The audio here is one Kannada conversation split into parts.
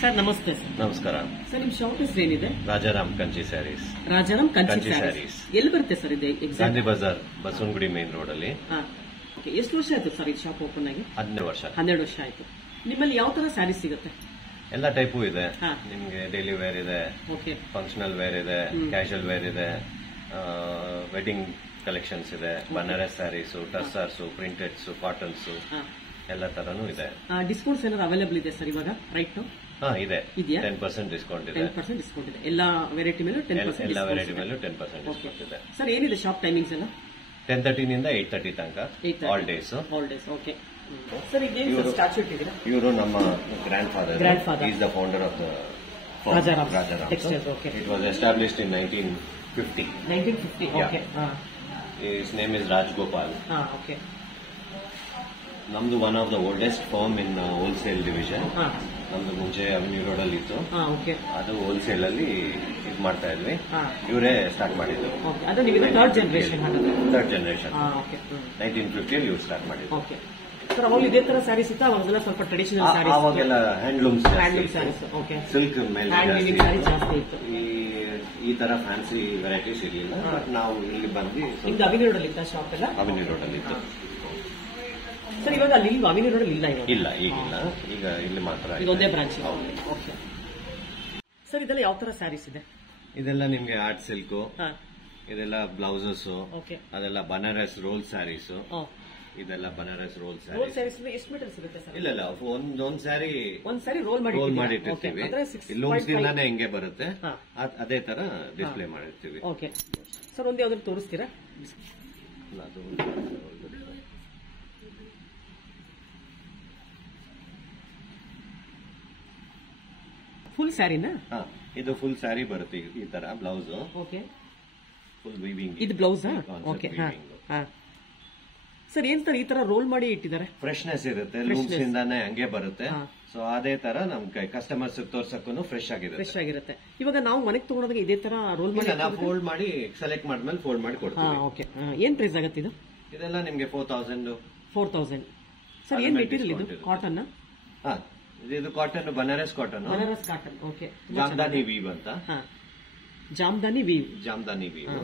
ಸರ್ ನಮಸ್ತೆ ಸರ್. ನಮಸ್ಕಾರ ಸರ್ ನಿಮ್ ಶಾಪ್ ಹೆಸರು ಏನಿದೆ? ರಾಜಾರಾಮ್ ಕಂಚಿ ಸ್ಯಾರೀಸ್. ರಾಜಾರಾಮ್ ಕಂಚಿ ಸ್ಯಾರೀಸ್ ಸ್ಯಾರೀಸ್ ಎಲ್ಲಿ ಬರುತ್ತೆ ಸರ್ ಇದೆ? ಗಾಂಧಿ ಬಜಾರ್ ಬಸವನಗುಡಿ ಮೇನ್ ರೋಡ್ ಅಲ್ಲಿ. ಎಷ್ಟು ವರ್ಷ ಆಯ್ತು ಸರ್ ಈ ಶಾಪ್ ಓಪನ್ ಆಗಿ? 12 ವರ್ಷ. 12 ವರ್ಷ ಆಯ್ತು. ನಿಮ್ಮಲ್ಲಿ ಯಾವ ತರ ಸ್ಯಾರೀಸ್ ಸಿಗುತ್ತೆ? ಎಲ್ಲ ಟೈಪು ಇದೆ. ನಿಮ್ಗೆ ಡೈಲಿ ವೇರ್ ಇದೆ, ಫಂಕ್ಷನಲ್ ವೇರ್ ಇದೆ, ಕ್ಯಾಶುಯಲ್ ವೇರ್ ಇದೆ, ವೆಡ್ಡಿಂಗ್ ಕಲೆಕ್ಷನ್ಸ್ ಇದೆ, ಬನಾರಸ್ ಸ್ಯಾರೀಸ್, ಟಸ್ಸರ್ಸ್, ಪ್ರಿಂಟೆಡ್ಸ್, ಕಾಟನ್ಸ್ ಎಲ್ಲ ತರನು ಇದೆ. ಡಿಸ್ಕೌಂಟ್ಸ್ ಏನಾದ್ರು ಅವೈಲೇಬಲ್ ಇದೆ ಸರ್ ಇವಾಗ ರೈಟ್? ಇದೆ. 10% ಡಿಸ್ಕೌಂಟ್ ಇದೆ. 10% ಡಿಸ್ಕೌಂಟ್ ಇದೆ. ಎಲ್ಲ ವೆರೈಟಿ ಮೇಲೂ 10% ಎಲ್ಲ ವೆರೈಟಿ ಮೇಲೂ 10% ಡಿಸ್ಕೌಂಟ್ ಇದೆ. ಸರ್ ಏನಿದೆ ಶಾಪ್ ಟೈಮಿಂಗ್ಸ್ ಎಲ್ಲ? 10:30 ನಿಂದ 8:30 ತನಕ ಆಲ್ ಡೇಸ್. Okay sir. ಈಗ ಸ್ಟ್ಯಾಚ್ಯೂ ಇಟ್ಟಿದ್ದೀರಾ? ಇವರು ನಮ್ಮ grandfather. Is the founder of the Rajaram textiles. It was established in 1950. 1950. Okay. His name is Raj Gopal. Okay. ನಮ್ದು one of the oldest firm in wholesale division. ನಮ್ದು ಮುಂಚೆ ಅವೆನ್ಯೂ ರೋಡ್ ಅಲ್ಲಿ ಇತ್ತು. ಅದು ಹೋಲ್ಸೇಲ್ ಅಲ್ಲಿ ಇದು ಮಾಡ್ತಾ ಇದ್ವಿ. ಇವರೇ ಸ್ಟಾರ್ಟ್ ಮಾಡಿದ್ರು. Third generation. 1950 ಅಲ್ಲಿ ಇವ್ರು ಸ್ಟಾರ್ಟ್ ಮಾಡಿದ್ರು. ಸರ್ ಅವಾಗ ಇದೇ ತರ ಸ್ಯಾರೀಸ್ ಇತ್ತು? ಅವಾಗೆಲ್ಲ ಸ್ವಲ್ಪ ಟ್ರೆಡಿಷನಲ್ ಸ್ಯಾರೀಸ್, ಅವಾಗೆಲ್ಲ ಹ್ಯಾಂಡ್ಲೂಮ್ ಸ್ಯಾರೀಸ್, ಸಿಲ್ಕ್ ಮೇಲೆ ಜಾಸ್ತಿ ಇತ್ತು. ಈ ತರ ಫ್ಯಾನ್ಸಿ ವೆರೈಟೀಸ್ ಇರಲಿಲ್ಲ. ಬಟ್ ನಾವು ಇಲ್ಲಿ ಬಂದು ಅವೆನ್ಯೂ ರೋಡ್ ಅಲ್ಲಿ ಇತ್ತ ಶಾಪ್ ಎಲ್ಲ? ಅವೆನ್ಯೂ ರೋಡ್ ಅಲ್ಲಿ ಇತ್ತು ಸರ್. ಇವಾಗ ಅಲ್ಲಿ ಅವೆನ್ಯೂ ರೋಡ್ ಇಲ್ಲ? ಈಗಿಲ್ಲ. ಈಗ ಇಲ್ಲಿ ಮಾತ್ರ ಒಂದೇ ಬ್ರಾಂಚ್. Okay sir. ಇದೆಲ್ಲ ಯಾವ ತರ ಸ್ಯಾರೀಸ್ ಇದೆ? ಇದೆಲ್ಲ ನಿಮ್ಗೆ ಆರ್ಟ್ ಸಿಲ್ಕ್, ಇದೆಲ್ಲ ಬ್ಲೌಸಸ್, ಅದೆಲ್ಲ ಬನಾರಸ್ ರೋಲ್ ಸ್ಯಾರೀಸ್. ಇದೆಲ್ಲ ಬನಾರಸ್ ರೋಲ್ ಸ್ಯಾರೀಸ್. ಎಷ್ಟು ಮೀಟರ್ ಸಿಗುತ್ತೆ ಸರ್? ಇಲ್ಲ ಒಂದೊಂದ್ ಸ್ಯಾರಿ ರೋಲ್ ಮಾಡಿಟ್ಟಿರ್ತೀವಿ. ಲೂಮ್ಸ್ ದಿಂದಾನೇ ಹೆಂಗೆ ಬರುತ್ತೆ ಅದೇ ತರ ಡಿಸ್ಪ್ಲೇ ಮಾಡಿರ್ತೀವಿ. Okay sir. ಒಂದೇ ಯಾವ್ದಾದ್ರು ತೋರಿಸ್ತೀರಾ? ಫುಲ್ ಸ್ಯಾರಿನಾ? ಇದು ಫುಲ್ ಸ್ಯಾರಿ ಬರುತ್ತೆ ಈ ತರ. Blouse full weaving. ಇದು ಬ್ಲೌಸ್. Okay sir. ಏನ್ ಸರ್ ಈ ತರ ರೋಲ್ ಮಾಡಿ ಇಟ್ಟಿದ್ದಾರೆ? ಫ್ರೆಶ್ನೆಸ್ ಇರುತ್ತೆ. ಲೂಮ್ಸ್ ಇಂದಾನೆ ಹಂಗೆ ಬರುತ್ತೆ. ಸೊ ಅದೇ ತರ ನಮ್ ಕಸ್ಟಮರ್ಸ್ ತೋರ್ಸಕ್ಕೂ ಫ್ರೆಶ್ ಆಗಿರುತ್ತೆ. ಇವಾಗ ನಾವು ಮನೆಗೆ ತಗೊಂಡಾಗ ಇದೇ ತರ ರೋಲ್ ಮಾಡಿ ನಾವು ಫೋಲ್ಡ್ ಮಾಡಿ ಸೆಲೆಕ್ಟ್ ಮಾಡಿದ್ಮೇಲೆ ಫೋಲ್ಡ್ ಮಾಡಿ ಕೊಡ್ತೀವಿ. ಓಕೆ. ಏನ್ ಪ್ರೈಸ್ ಆಗುತ್ತೆ ಇದು? ಇದೆಲ್ಲ ನಿಮ್ಗೆ 4000. ಸರ್ ಏನ್ ಮೆಟೀರಿಯಲ್ ಇದು? ಕಾಟನ್? ಇದು cotton, Banaras cotton. Okay. Jamdani view ಅಂತ. ಜಾಮ್ದಾನಿ ವೀವ್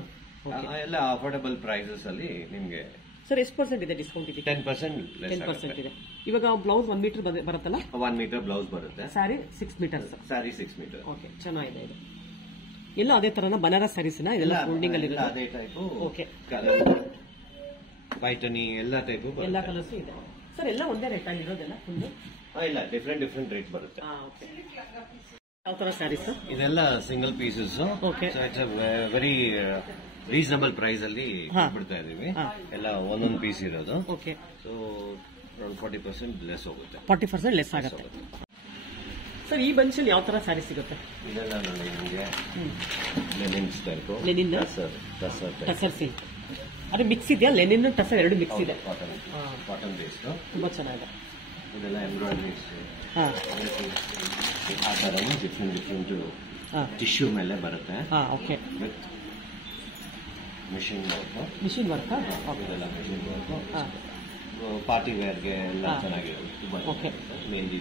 ಎಲ್ಲ ಅಫೋರ್ಡಬಲ್ ಪ್ರೈಸಸ್ ಅಲ್ಲಿ ನಿಮ್ಗೆ. ಸರ್ ಎಷ್ಟು ಪರ್ಸೆಂಟ್ ಇದೆ ಡಿಸ್ಕೌಂಟ್? ಇದೆ 10% ಇದೆ. ಇವಾಗ ಬ್ಲೌಸ್ 1 ಮೀಟರ್ ಬರುತ್ತಲ್ಲ? 1 ಮೀಟರ್ ಬ್ಲೌಸ್ ಬರುತ್ತೆ. ಸ್ಯಾರಿ 6 ಮೀಟರ್. ಓಕೆ ಚೆನ್ನಾಗಿದೆ ಇದು. ಎಲ್ಲ ಅದೇ ತರನ ಬನಾರಸ್ ಸ್ಯಾರೀಸ್ ಇದೆಲ್ಲ ಫೋಲ್ಡಿಂಗ್ ಅಲ್ಲಿ ಇರುತ್ತೆ? ಅದೇ ಟೈಪ್. ಓಕೆ. ಪೈಟನಿ ಎಲ್ಲ ಟೈಪ್, ಎಲ್ಲ ಕಲರ್ಸ್ ಇದೆ. ಸರ್ ಎಲ್ಲ ಒಂದೇ ರೇಟ್ ಆಗಿರೋದೆಲ್ಲ ಫುಲ್? ಇಲ್ಲ, ಡಿಫ್ರೆಂಟ್ ರೇಟ್ ಬರುತ್ತೆ. ಯಾವ ತರ ಸ್ಯಾರೀಸ್? ಇದೆಲ್ಲ single pieces. Okay. It's very reasonable price ಅಲ್ಲಿ ಬಿಡ್ತಾ ಇದೀವಿ. ಎಲ್ಲ ಒಂದೊಂದು ಪೀಸ್ ಇರೋದು. ಓಕೆ. ಸೊ 40% ಲೆಸ್ ಹೋಗುತ್ತೆ. 40% ಲೆಸ್ ಆಗುತ್ತೆ. ಸರ್ ಈ ಬಂಚಲ್ಲಿ ಯಾವ ತರ ಸ್ಯಾರಿ ಸಿಗುತ್ತೆ? ಇದೆಲ್ಲ ನೋಡಿ ನಿಮಗೆ Lenin type. Lenin tussar silk. ಅದು ಮಿಕ್ಸ್ ಇದೆಯಾ? ಲೆನಿನ್ ಟಸರ್ ಎರಡು ಮಿಕ್ಸ್ ಇದೆ. ಕಾಟನ್ ಬೇಸ್ಡ್ ತುಂಬಾ ಚೆನ್ನಾಗಿದೆ. ಇದೆಲ್ಲ ಎಂಬ್ರಾಯ್ಡರಿ. ಆ ತರ ಡಿಫ್ರೆಂಟ್ ಟಿಶ್ಯೂ ಮೇಲೆ ಬರುತ್ತೆ. ಓಕೆ. Machine work. ಇದೆಲ್ಲ ಮಿಷಿನ್ ವರ್ಕ್. ಪಾರ್ಟಿ ವೇರ್ಗೆ ಎಲ್ಲ ಚೆನ್ನಾಗಿರುತ್ತೆ. ತುಂಬಾ ಮೆಹಂದಿ.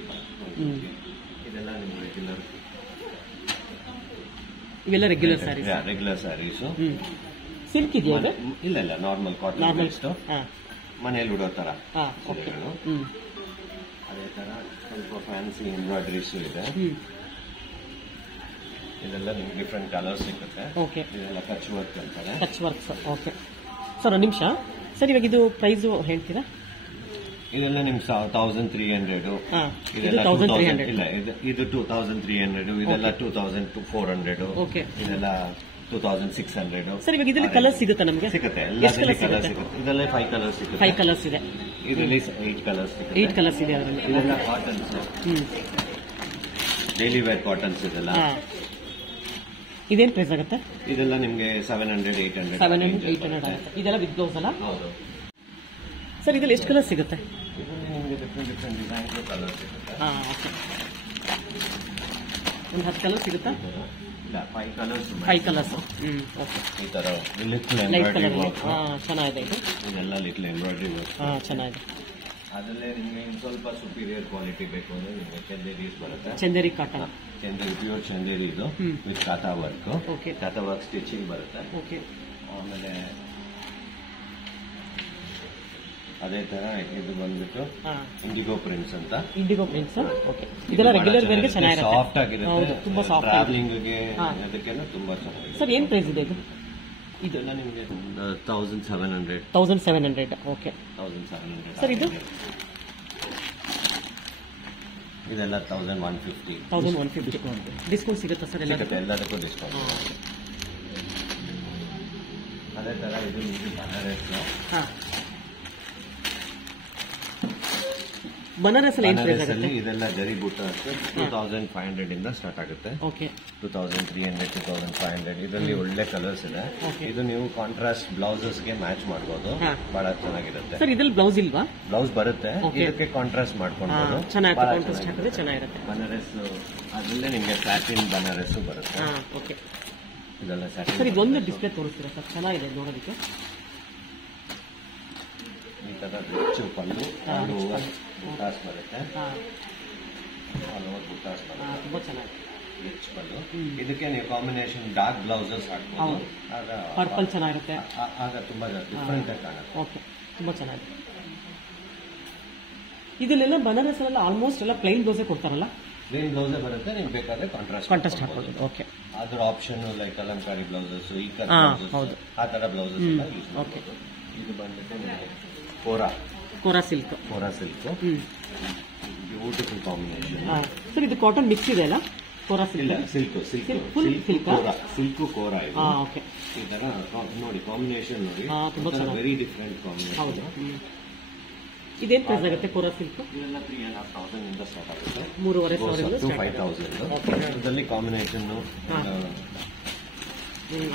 ಇದೆಲ್ಲ ನಿಮ್ಮ ಇವೆಲ್ಲ ರೆಗ್ಯುಲರ್ ಸ್ಯಾರೀಸ್. ಸಿಲ್ಕ್ ಇದೆಯಾ? ಇಲ್ಲ, ನಾರ್ಮಲ್ ಕಾಟನ್ ಬೇಸ್ಡ್. ಮನೆಯಲ್ಲಿ ಉಡೋ ತರ. ಅದೇ ತರ ಸ್ವಲ್ಪ ಫ್ಯಾನ್ಸಿ ಎಂಬ್ರಾಯ್ಡರೀಸ್ ಇದೆ. ಇದೆಲ್ಲ ನಿಮ್ಗೆ ಡಿಫ್ರೆಂಟ್ ಕಲರ್ಸ್ ಸಿಗುತ್ತೆ. ಇದೆಲ್ಲ ಕಚ್ ವರ್ಕ್ ಅಂತಾರೆ. Okay sir. ಒಂದು ನಿಮಿಷ ಸರ್. ಇವಾಗ ಇದು ಪ್ರೈಸ್ ಹೇಳ್ತೀರಾ? ಇದೆಲ್ಲ ನಿಮ್ಗೆ 1300. ಇದೆಲ್ಲ 1300. ಇಲ್ಲ, ಇದು 2300. ಇದೆಲ್ಲ 2400. ಇದೆಲ್ಲ 2600. ಸರ್ ಇವಾಗ ಇದರಲ್ಲಿ ಕಲರ್ ಸಿಗುತ್ತೆ ನಮಗೆ? ಸಿಗುತ್ತೆ. ಎಲ್ಲದರಲ್ಲಿ ಕಲರ್ ಸಿಗುತ್ತೆ. ಇದರಲ್ಲಿ 5 ಕಲರ್ಸ್ ಸಿಗುತ್ತೆ. 5 ಕಲರ್ಸ್ ಇದೆ. ಇದರಲ್ಲಿ 8 ಕಲರ್ಸ್ ಸಿಗುತ್ತೆ. 8 ಕಲರ್ಸ್ ಇದೆ ಅದರಲ್ಲಿ. ಇದೆಲ್ಲ ಕಾಟನ್ಸ್, ಡೈಲಿ ವೇರ್ ಕಾಟನ್ಸ್. ಇದೆಲ್ಲ ಇದೇನ್ ಪ್ರೈಸ್ ಆಗುತ್ತೆ? ಇದೆಲ್ಲ ನಿಮ್ಗೆ 700, 800 ಆಗುತ್ತೆ. ಇದೆಲ್ಲ ವಿತ್ ಬ್ಲೌಸ್ ಅಲ್ಲ? ಹೌದು ಸರ್. ಇದರಲ್ಲಿ ಎಷ್ಟು ಕಲರ್ ಸಿಗುತ್ತೆ? ನಿಮಗೆ ಡಿಫ್ರೆಂಟ್ ಡಿಸೈನ್ಸ್ ಕಲರ್ ಸಿಗುತ್ತೆ. ಓಕೆ. ಒಂದು 10 ಕಲರ್ ಸಿಗುತ್ತಾ? ಇಲ್ಲ, 5 ಕಲರ್ಸ್. ಓಕೆ. ಈ ತರ ಲಿಟ್ಲ್ ಎಂಬ್ರಾಯ್ಡರಿ ವರ್ಕ್. ಚೆನ್ನಾಗಿದೆ ಇದು. ಇದೆಲ್ಲ ಲಿಟ್ಲ್ ಎಂಬ್ರಾಯ್ಡರಿ ವರ್ಕ್. ಚೆನ್ನಾಗಿದೆ. ಅದರಲ್ಲೇ ನಿಮ್ಗೆ ಸ್ವಲ್ಪ ಸುಪೀರಿಯರ್ ಕ್ವಾಲಿಟಿ ಬೇಕು ಅಂದ್ರೆ ನಿಮಗೆ ಚಂದೇರೀಸ್ ಬರುತ್ತೆ. ಚಂದೇರಿ ಕಾಟನ್, ಚಂದೇರಿ ಪ್ಯೂರ್ ಚಂದೇರಿ ಇದು ವಿತ್ ಕಾತಾ ವರ್ಕ್. ಕಾತಾ ವರ್ಕ್ ಸ್ಟಿಚಿಂಗ್ ಬರುತ್ತೆ. ಆಮೇಲೆ ಅದೇ ತರ ಇದು ಬಂದ್ಬಿಟ್ಟು ಇಂಡಿಗೋ ಪ್ರಿಂಟ್ಸ್ ಅಂತ. ಇಂಡಿಗೋ ಪ್ರಿಂಟ್ಸ್ ಇದೆಲ್ಲ ರೆಗ್ಯುಲರ್ ವೇರ್ಗೆ ಚೆನ್ನಾಗಿರುತ್ತೆ, ಸಾಫ್ಟ್ ಆಗಿರುತ್ತೆ. ತುಂಬಾ ಸಾಫ್ಟ್, ಟ್ರಾವೆಲಿಂಗ್ಗೆ ಅದಕ್ಕೆಲ್ಲ ತುಂಬಾ ಚೆನ್ನಾಗಿದೆ. ಸರ್ ಏನ್ ಪ್ರೈಸ್ ಇದೆ ಇದು? ಇದೆಲ್ಲ ನಿಮಗೆ 1700. 1700. ಓಕೆ, 1700. ಸರ್ ಇದು ಇದೆಲ್ಲ 1150. 1150 ಡಿಸ್ಕೌಂಟ್ ಸಿಗುತ್ತಾ ಸರ್? ಎಲ್ಲದಕ್ಕೂ ಡಿಸ್ಕೌಂಟ್. ಅದೇ ತರ ಇದು ನಿಮಗೆ ಬನಾರಸ್. ಬನಾರಸ್ ಅಲ್ಲಿ ಇದೆಲ್ಲ ಜರಿ ಬೂಟ 2500 ಇಂದ ಸ್ಟಾರ್ಟ್ ಆಗುತ್ತೆ. 2300, 2500. ಇದರಲ್ಲಿ ಒಳ್ಳೆ ಕಲರ್ಸ್ ಇದೆ. ಇದು ನೀವು ಕಾಂಟ್ರಾಸ್ಟ್ ಬ್ಲೌಸಸ್ ಗೆ ಮ್ಯಾಚ್ ಮಾಡಬಹುದು, ಬಹಳ ಚೆನ್ನಾಗಿರುತ್ತೆ. ಸರ್ ಇದ್ರಲ್ಲಿ ಬ್ಲೌಸ್ ಇಲ್ವಾ? ಬ್ಲೌಸ್ ಬರುತ್ತೆ, ಇದಕ್ಕೆ ಕಾಂಟ್ರಾಸ್ಟ್ ಮಾಡ್ಕೊಂಡು ಚೆನ್ನಾಗಿರುತ್ತೆ. ಬನಾರಸ್ ಅದರಲ್ಲೇ ನಿಮಗೆ ಸ್ಯಾಟಿನ್ ಬನಾರಸ್ ಬರುತ್ತೆ. ಇದೆಲ್ಲ ಸ್ಯಾಟಿನ್. ಸರ್ ಇದೊಂದು ಡಿಸ್ಪ್ಲೇ ತೋರಿಸ್ತೀರಾ ಸರ್? ಚೆನ್ನಾಗಿದೆ ನೋಡೋದಕ್ಕೆ. ಈ ತರ ರಿಚ್ ಪಲ್ಲು, ಬುಟ್ಟಾಸ್ ಬರುತ್ತೆ. ಬುಟ್ಟಾಸ್ ಬರುತ್ತೆ, ತುಂಬಾ ಚೆನ್ನಾಗಿದೆ. ರಿಚ್ ಪಲ್ಲು. ಇದಕ್ಕೆ ನೀವು ಕಾಂಬಿನೇಷನ್ ಡಾರ್ಕ್ ಬ್ಲೌಸಸ್ ಹಾಕ್ಬೋದು, ಆಗ ಪರ್ಪಲ್ ಚೆನ್ನಾಗಿರುತ್ತೆ. ಆಗ ತುಂಬಾ ಡಿಫ್ರೆಂಟ್ ಆಗಿ ಕಾಣುತ್ತೆ. ಓಕೆ, ತುಂಬಾ ಚೆನ್ನಾಗಿದೆ. ಇದನ್ನೆಲ್ಲ ಬನಾರಸ್ ಎಲ್ಲ ಆಲ್ಮೋಸ್ಟ್ ಎಲ್ಲ ಪ್ಲೈನ್ ಬ್ಲೌಸೇ ಕೊಡ್ತಾರಲ್ಲ? ಪ್ಲೇನ್ ಬ್ಲೌಸೇ ಬರುತ್ತೆ, ನಿಮ್ಗೆ ಬೇಕಾದ್ರೆ ಕಾಂಟ್ರಾಸ್ಟ್ ಹಾಕೋದು. ಓಕೆ, ಅದ್ರ ಆಪ್ಷನ್ ಲೈಕ್ ಅಲಂಕಾರಿ ಬ್ಲೌಸಸ್, ಈ ತರ ಆ ತರ ಬ್ಲೌಸಸ್ ಎಲ್ಲ ಯೂಸ್ ಮಾಡ್ಬೋದು. ಇದು ಬಂದ್ಬಿಟ್ಟು ಕೋರಾ ಸಿಲ್ಕ್. Beautiful combination. ಸರ್ ಇದು ಕಾಟನ್ ಮಿಕ್ಸ್ ಇದೆ ಅಲ್ಲ? ಕೋರಾ ಸಿಲ್ಕ್, ಸಿಲ್ಕ್ ಕೋರಾ ಇದು. ಈ ತರ ನೋಡಿ ಕಾಂಬಿನೇಷನ್ ನೋಡಿ, ವೆರಿ ಡಿಫ್ರೆಂಟ್ ಕಾಂಬಿನೇಷನ್. ಇದೇನ್ ಪ್ರೈಸ್ ಆಗುತ್ತೆ ಕೋರಾ ಸಿಲ್ಕ್? ಇದೆಲ್ಲ 3500 ಇಂದ ಸ್ಟಾರ್ಟ್ ಆಗುತ್ತೆ. 3500 5000. ಇದರಲ್ಲಿ ಕಾಂಬಿನೇಷನ್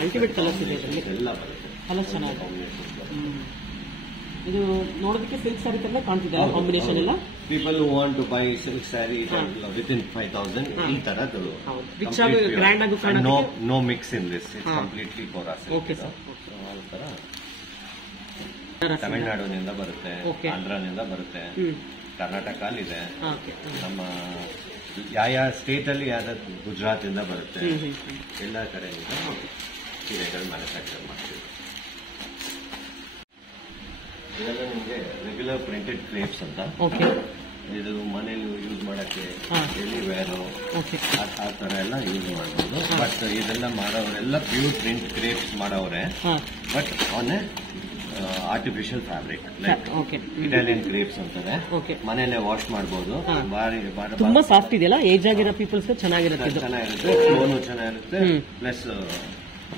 ಅಲ್ಟಿಮೇಟ್ ಕಲರ್ಸ್ ಇದೆ ಇದರಲ್ಲಿ, ಎಲ್ಲ ಬರುತ್ತೆ. ಕಲರ್ಸ್ ಚೆನ್ನಾಗಿದೆ. ಇದು ನೋಡೋದಕ್ಕೆ ಸಿಲ್ಕ್ ಸ್ಯಾರಿ ತರ ಕಾಣ್ತಿದೆ ಕಾಂಬಿನೇಷನ್ ಎಲ್ಲ. People who want to buy silk sari within 5000 ಈ ತರದ್ದು ರಿಚ್ ಆಗಿ ಗ್ರ್ಯಾಂಡ್ ಆಗಿ ಕಾಣುತ್ತೆ. No mix in this, it's completely kora silk. Okay sir. ತಮಿಳುನಾಡಿನಿಂದ ಬರುತ್ತೆ, ಆಂಧ್ರನಿಂದ ಬರುತ್ತೆ, ಕರ್ನಾಟಕ ಇದೆ, ನಮ್ಮ ಯಾವ ಸ್ಟೇಟ್ ಅಲ್ಲಿ ಯಾವ್ದು ಗುಜರಾತ್ ಇಂದ ಬರುತ್ತೆ, ಎಲ್ಲ ಕಡೆಯಿಂದ ಸೀರೆಗಳು ಮ್ಯಾನುಫ್ಯಾಕ್ಚರ್ ಮಾಡ್ತೀವಿ. ಇದೆಲ್ಲ ನಿಮಗೆ ರೆಗ್ಯುಲರ್ ಪ್ರಿಂಟೆಡ್ ಕ್ರೇಪ್ಸ್ ಅಂತ. ಇದು ಮನೇಲಿ ಯೂಸ್ ಮಾಡಕ್ಕೆ ಡೈಲಿ ವೇರ್ ಆ ತರ ಎಲ್ಲ ಯೂಸ್ ಮಾಡಬಹುದು. ಬಟ್ ಇದೆಲ್ಲ ಮಾಡೋರೆಲ್ಲ ಪ್ಯೂರ್ ಪ್ರಿಂಟ್ ಕ್ರೇಪ್ಸ್ ಮಾಡೋರೆ, but on artificial fabric like Italian crepes ಅಂತಾರೆ. ಮನೇಲೆ ವಾಶ್ ಮಾಡಬಹುದು. ತುಂಬಾ ಸಾಫ್ಟ್ ಇದೆಯಲ್ಲ, ಏಜ್ ಆಗಿರೋ ಪೀಪಲ್ಸ್ ಚೆನ್ನಾಗಿರುತ್ತೆ. ಫ್ಲೋನು ಚೆನ್ನಾಗಿರುತ್ತೆ, ಪ್ಲಸ್